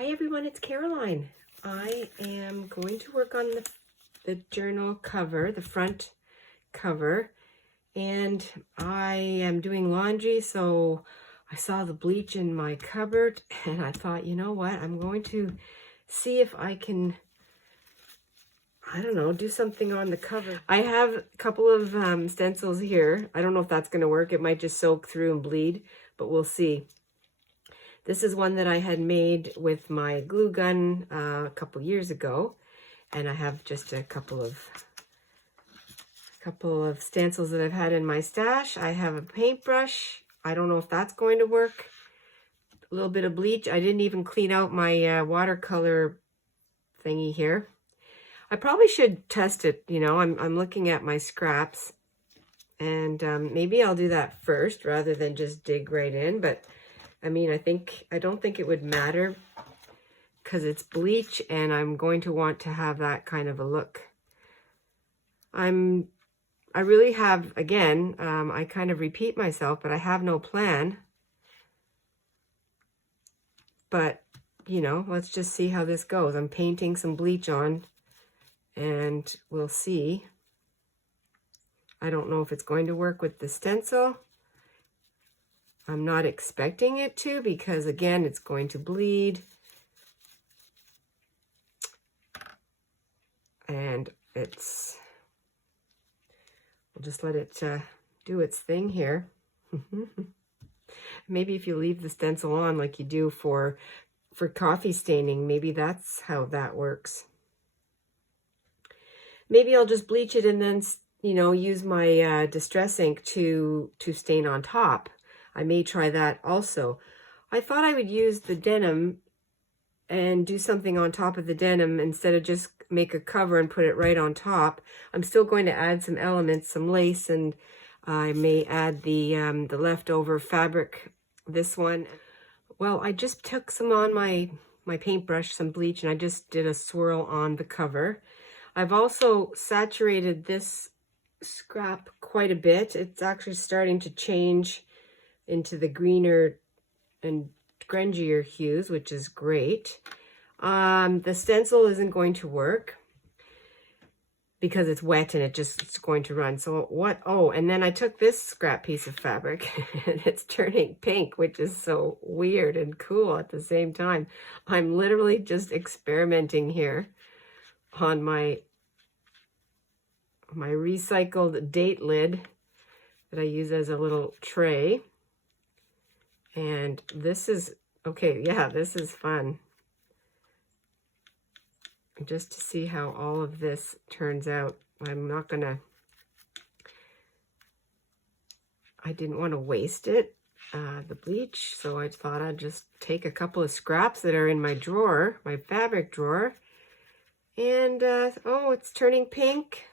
Hi everyone, it's Caroline. I am going to work on the journal cover, the front cover, and I am doing laundry, so I saw the bleach in my cupboard and I thought, you know what, I'm going to see if I can, I don't know, do something on the cover. I have a couple of stencils here. I don't know if that's going to work. It might just soak through and bleed, but we'll see. This is one that I had made with my glue gun a couple years ago, and I have just a couple of stencils that I've had in my stash. I have a paintbrush. I don't know if that's going to work. A little bit of bleach. I didn't even clean out my watercolor thingy here. I probably should test it. You know, I'm looking at my scraps, and maybe I'll do that first rather than just dig right in. But I mean, I don't think it would matter because it's bleach and I'm going to want to have that kind of a look. I really have, again, I kind of repeat myself, but I have no plan. But, you know, let's just see how this goes. I'm painting some bleach on and we'll see. I don't know if it's going to work with the stencil. I'm not expecting it to because, again, it's going to bleed. And we'll just let it do its thing here. Maybe if you leave the stencil on like you do for coffee staining, maybe that's how that works. Maybe I'll just bleach it and then, you know, use my Distress ink to stain on top. I may try that also. I thought I would use the denim and do something on top of the denim instead of just make a cover and put it right on top. I'm still going to add some elements, some lace, and I may add the leftover fabric, this one. Well, I just took some on my paintbrush, some bleach, and I just did a swirl on the cover. I've also saturated this scrap quite a bit. It's actually starting to change into the greener and grungier hues, which is great. The stencil isn't going to work because it's wet and it's going to run. So what? Oh, and then I took this scrap piece of fabric and it's turning pink, which is so weird and cool at the same time. I'm literally just experimenting here on my recycled date lid that I use as a little tray. And this is, okay, yeah, this is fun. Just to see how all of this turns out. I'm not gonna, I didn't want to waste it, the bleach, so I thought I'd just take a couple of scraps that are in my drawer, my fabric drawer, and oh, it's turning pink.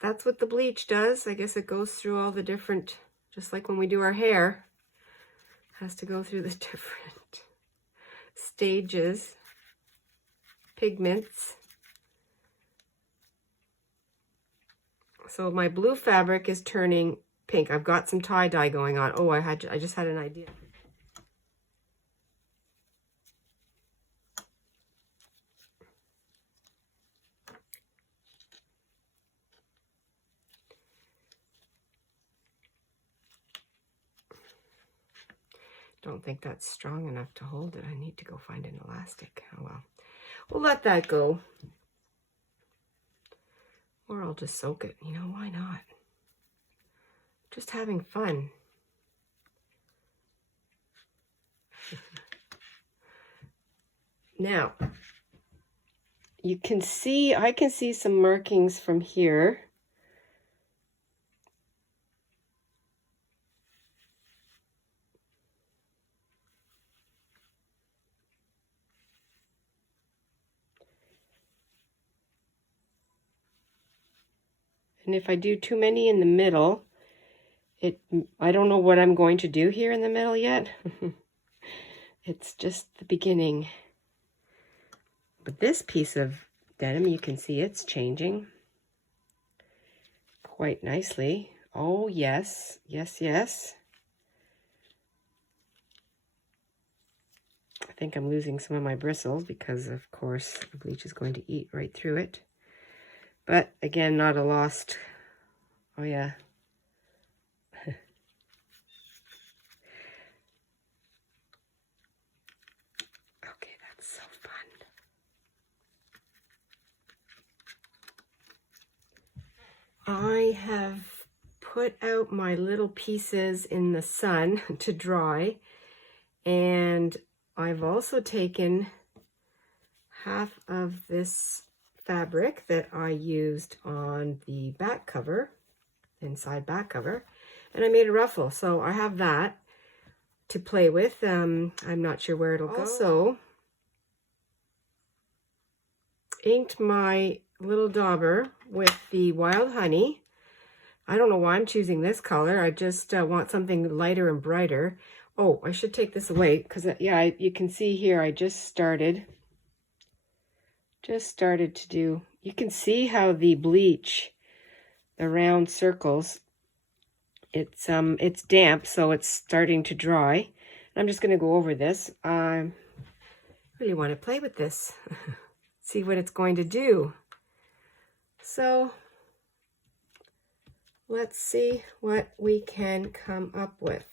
That's what the bleach does. I guess it goes through all the different, just like when we do our hair, it has to go through the different stages, pigments. So my blue fabric is turning pink. I've got some tie-dye going on. Oh, I just had an idea. Don't think that's strong enough to hold it. I need to go find an elastic. Oh well. We'll let that go. Or I'll just soak it. You know, why not? Just having fun. Now, you can see, I can see some markings from here. And if I do too many in the middle, I don't know what I'm going to do here in the middle yet. It's just the beginning. But this piece of denim, you can see it's changing quite nicely. Oh, yes, yes, yes. I think I'm losing some of my bristles because, of course, the bleach is going to eat right through it. But again, not a lost. Oh yeah. Okay, that's so fun. I have put out my little pieces in the sun to dry, and I've also taken half of this fabric that I used on the back cover, inside back cover, and I made a ruffle. So I have that to play with. I'm not sure where it'll go. Also, inked my little dauber with the Wild Honey. I don't know why I'm choosing this color. I just want something lighter and brighter. Oh, I should take this away because, yeah, you can see here I just started to do, you can see how the bleach, the round circles, it's damp, so it's starting to dry. I'm just going to go over this. I really want to play with this, see what it's going to do. So let's see what we can come up with.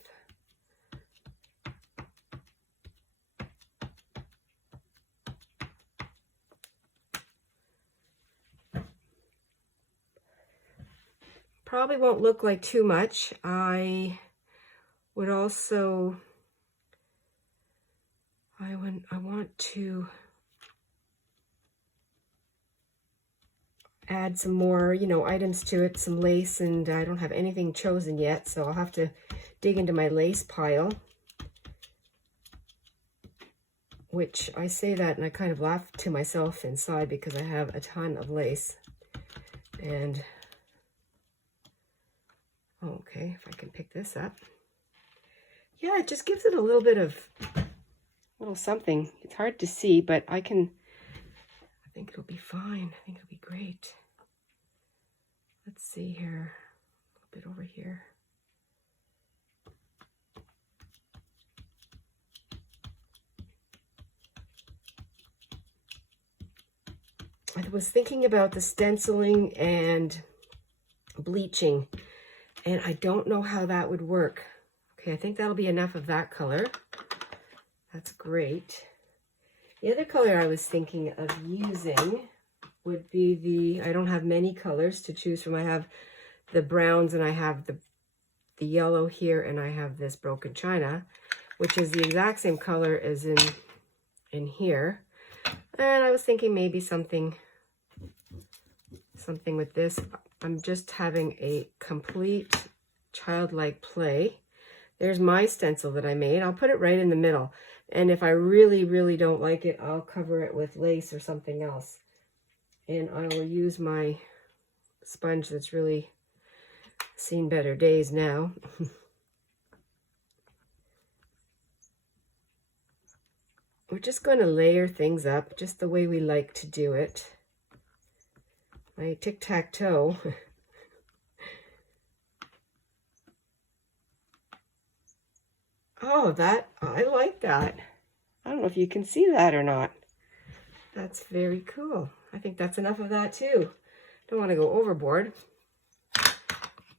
Probably won't look like too much. I would also, I want to add some more, you know, items to it, some lace, and I don't have anything chosen yet, so I'll have to dig into my lace pile. Which I say that and I kind of laugh to myself inside because I have a ton of lace. And okay, if I can pick this up. Yeah, it just gives it a little bit of, little something. It's hard to see, but I think it'll be fine. I think it'll be great. Let's see here, a little bit over here. I was thinking about the stenciling and bleaching, and I don't know how that would work. Okay, I think that'll be enough of that color. That's great. The other color I was thinking of using would be the, I don't have many colors to choose from. I have the browns and I have the yellow here, and I have this broken china, which is the exact same color as in here. And I was thinking maybe something with this. I'm just having a complete childlike play. There's my stencil that I made. I'll put it right in the middle. And if I really, really don't like it, I'll cover it with lace or something else. And I will use my sponge that's really seen better days now. We're just going to layer things up just the way we like to do it. My tic-tac-toe. Oh, I like that. I don't know if you can see that or not. That's very cool. I think that's enough of that too. Don't want to go overboard.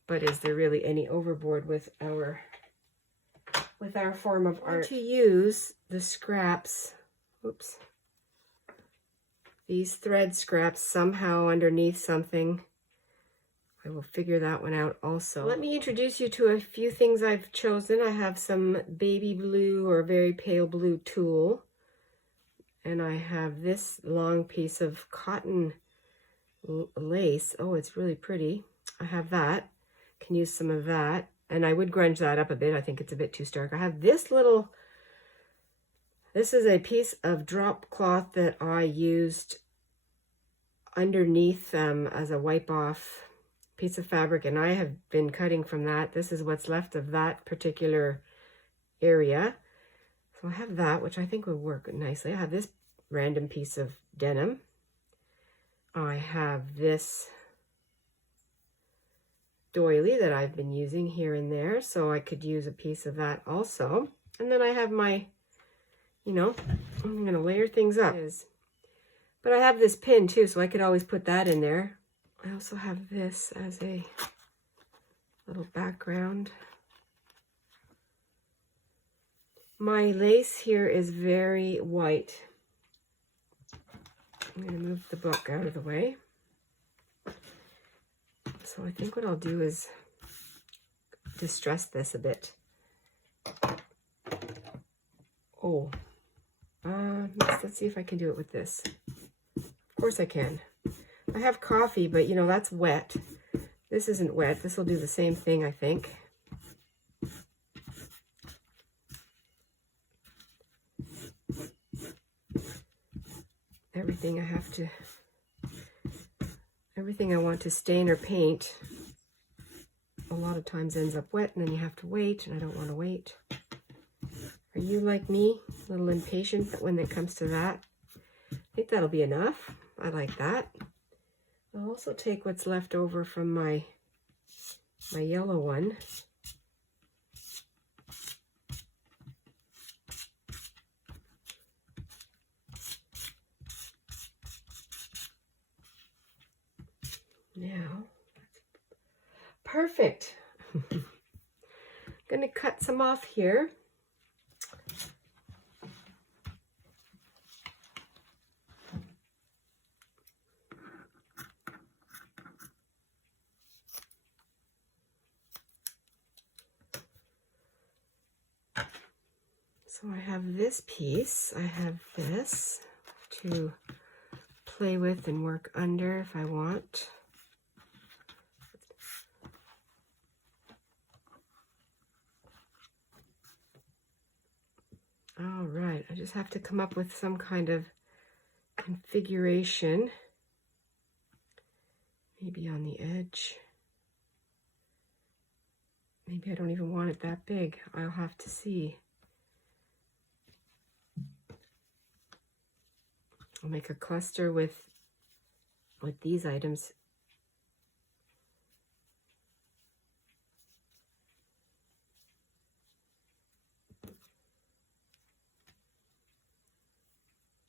But is there really any overboard with our form of art? To use the scraps, oops, these thread scraps somehow underneath something. I will figure that one out also. Let me introduce you to a few things I've chosen. I have some baby blue or very pale blue tulle. And I have this long piece of cotton lace. Oh, it's really pretty. I have that. Can use some of that. And I would grunge that up a bit. I think it's a bit too stark. I have this little, this is a piece of drop cloth that I used underneath as a wipe off piece of fabric, and I have been cutting from that. This is what's left of that particular area. So I have that, which I think will work nicely. I have this random piece of denim. I have this doily that I've been using here and there, so I could use a piece of that also. And then I have my you know, I'm going to layer things up. But I have this pin too, so I could always put that in there. I also have this as a little background. My lace here is very white. I'm going to move the book out of the way. So I think what I'll do is distress this a bit. Oh, let's see if I can do it with this. Of course I can. I have coffee, but you know, that's wet. This isn't wet. This will do the same thing, I think. Everything I want to stain or paint a lot of times ends up wet, and then you have to wait, and I don't want to wait. Are you like me, a little impatient when it comes to that? I think that'll be enough. I like that. I'll also take what's left over from my yellow one. Now, perfect. I'm going to cut some off here. So I have this piece, I have this to play with and work under if I want. All right, I just have to come up with some kind of configuration. Maybe on the edge. Maybe I don't even want it that big. I'll have to see. I'll make a cluster with these items.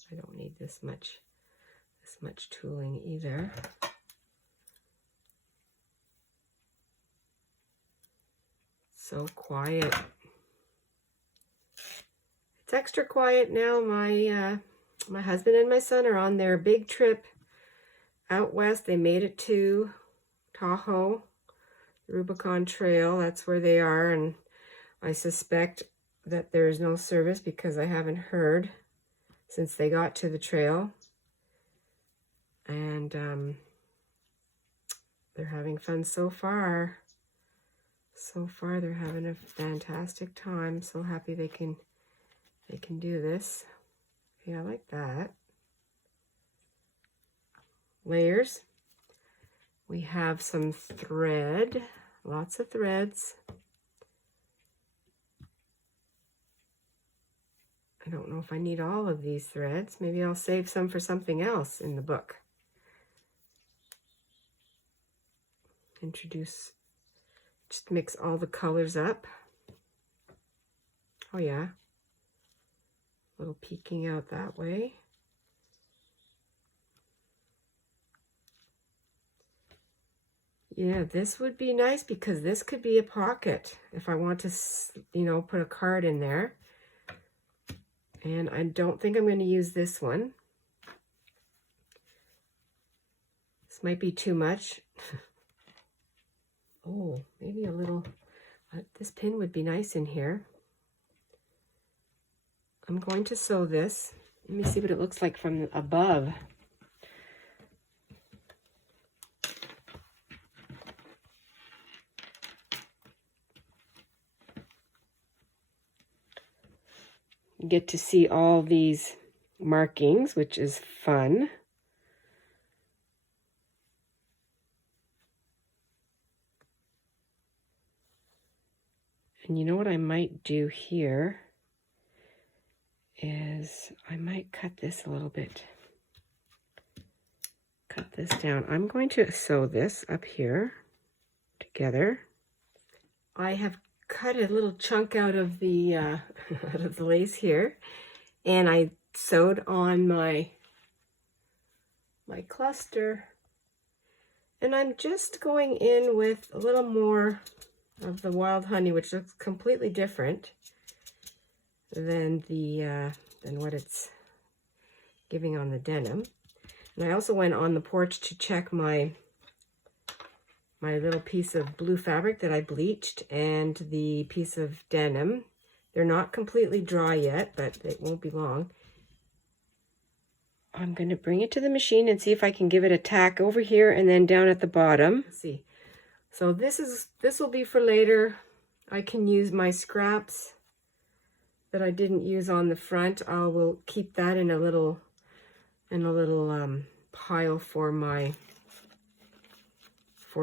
I don't need this much tooling either. So quiet. It's extra quiet now. My husband and my son are on their big trip out west. They made it to Tahoe, the Rubicon Trail. That's where they are, and I suspect that there is no service because I haven't heard since they got to the trail. And they're having fun so far. So far, they're having a fantastic time. So happy they can do this. Yeah, I like that. Layers. We have some thread, lots of threads. I don't know if I need all of these threads. Maybe I'll save some for something else in the book. Introduce, just mix all the colors up. Oh yeah. A little peeking out that way. Yeah, this would be nice because this could be a pocket if I want to, you know, put a card in there. And I don't think I'm going to use this one. This might be too much. Oh, maybe a little, this pin would be nice in here. I'm going to sew this. Let me see what it looks like from above. You get to see all these markings, which is fun. And you know what I might do here is I might cut this a little bit. Cut this down. I'm going to sew this up here together. I have cut a little chunk out of the out of the lace here, And I sewed on my cluster. And I'm just going in with a little more of the wild honey, which looks completely different than than what it's giving on the denim. And I also went on the porch to check my little piece of blue fabric that I bleached and the piece of denim. They're not completely dry yet, but it won't be long. I'm going to bring it to the machine and see if I can give it a tack over here and then down at the bottom. Let's see. So this will be for later. I can use my scraps that I didn't use on the front. I will keep that in a little pile for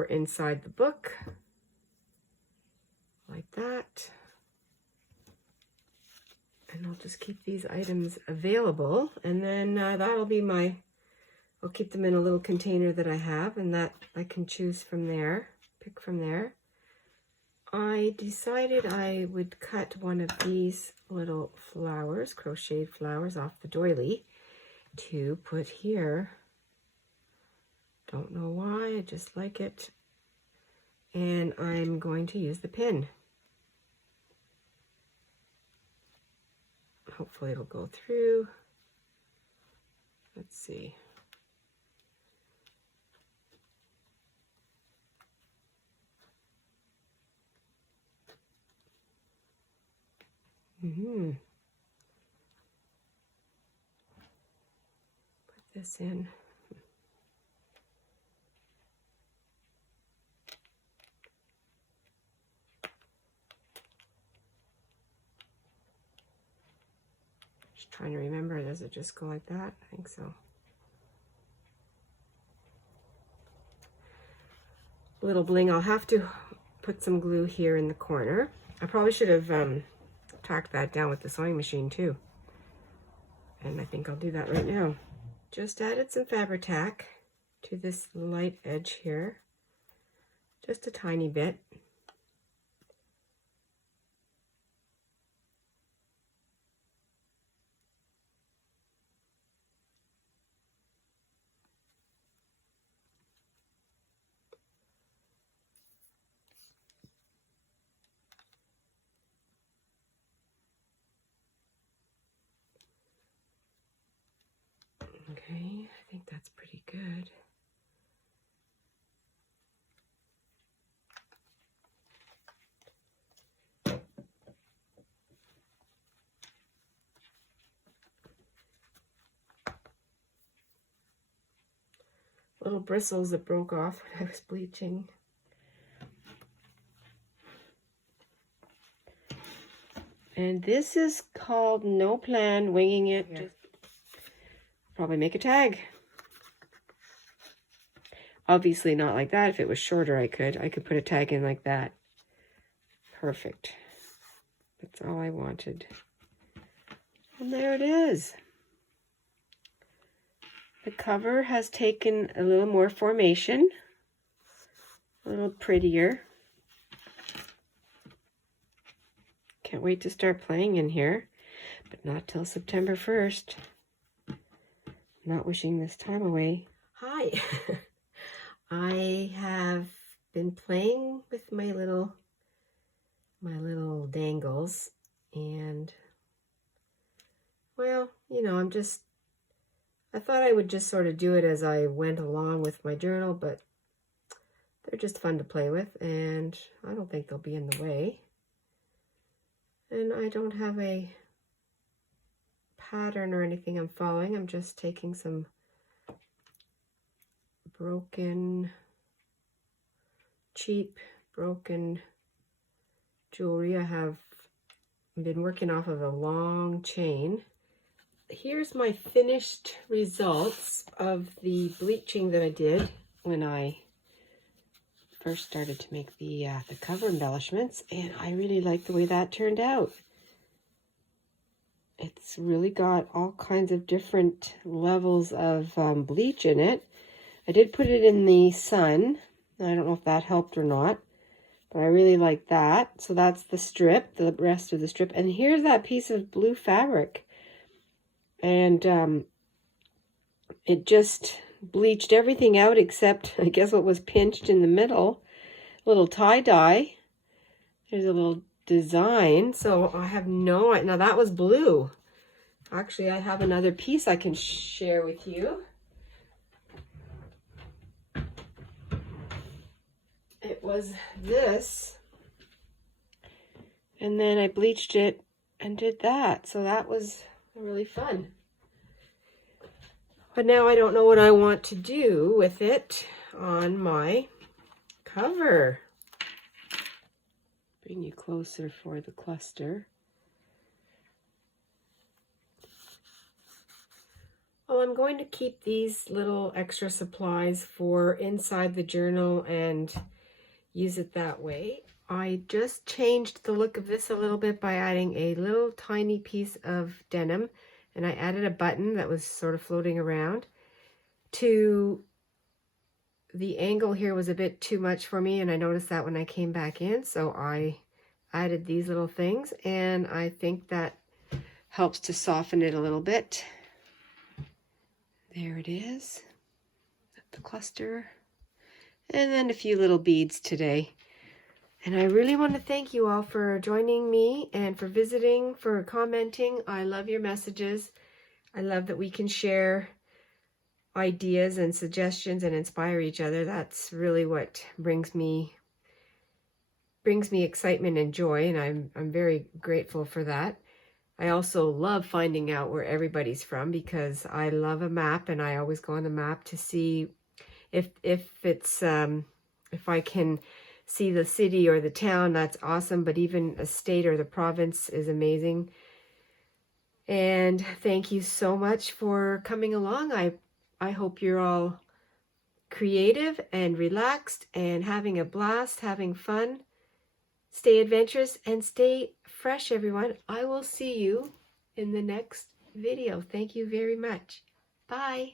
inside the book, like that. And I'll just keep these items available, and then that'll be I'll keep them in a little container that I have, and that I can choose from there, pick from there. I decided I would cut one of these little flowers, crocheted flowers, off the doily to put here. Don't know why, I just like it. And I'm going to use the pin. Hopefully it'll go through. Let's see. Put this in. Just trying to remember, does it just go like that? I think so. Little bling. I'll have to put some glue here in the corner. I probably should have tacked that down with the sewing machine too. And I think I'll do that right now. Just added some Fabri-Tac to this light edge here. Just a tiny bit. Okay, I think that's pretty good. Little bristles that broke off when I was bleaching. And this is called No Plan, Winging It. Just probably make a tag. Obviously not like that. If it was shorter, I could put a tag in like that. Perfect. That's all I wanted. And there it is. The cover has taken a little more formation, a little prettier. Can't wait to start playing in here, but not till September 1st. Not wishing this time away. Hi. I have been playing with my little dangles, and well, you know, I thought I would just sort of do it as I went along with my journal, but they're just fun to play with, and I don't think they'll be in the way. And I don't have a pattern or anything I'm following. I'm just taking some cheap broken jewelry. I have been working off of a long chain. Here's my finished results of the bleaching that I did when I first started to make the cover embellishments, and I really like the way that turned out. It's really got all kinds of different levels of bleach in it. I did put it in the sun. I don't know if that helped or not, but I really like that. So that's the strip, the rest of the strip. And here's that piece of blue fabric. And it just bleached everything out except, I guess, what was pinched in the middle. A little tie-dye. There's a little design. So I have no... Now that was blue. Actually, I have another piece I can share with you. It was this. And then I bleached it and did that. So that was really fun. But now I don't know what I want to do with it on my cover. Bring you closer for the cluster. Well, I'm going to keep these little extra supplies for inside the journal and use it that way. I just changed the look of this a little bit by adding a little tiny piece of denim, and I added a button that was sort of floating around. The angle here was a bit too much for me, and I noticed that when I came back in, so I added these little things, and I think that helps to soften it a little bit. There it is, the cluster, and then a few little beads today. And I really want to thank you all for joining me and for visiting, for commenting. I love your messages. I love that we can share ideas and suggestions and inspire each other. That's really what brings me excitement and joy, and I'm very grateful for that. I also love finding out where everybody's from because I love a map, and I always go on the map to see if I can see the city or the town. That's awesome, but even a state or the province is amazing. And thank you so much for coming along. I hope you're all creative and relaxed and having a blast, having fun. Stay adventurous and stay fresh, everyone. I will see you in the next video. Thank you very much. Bye.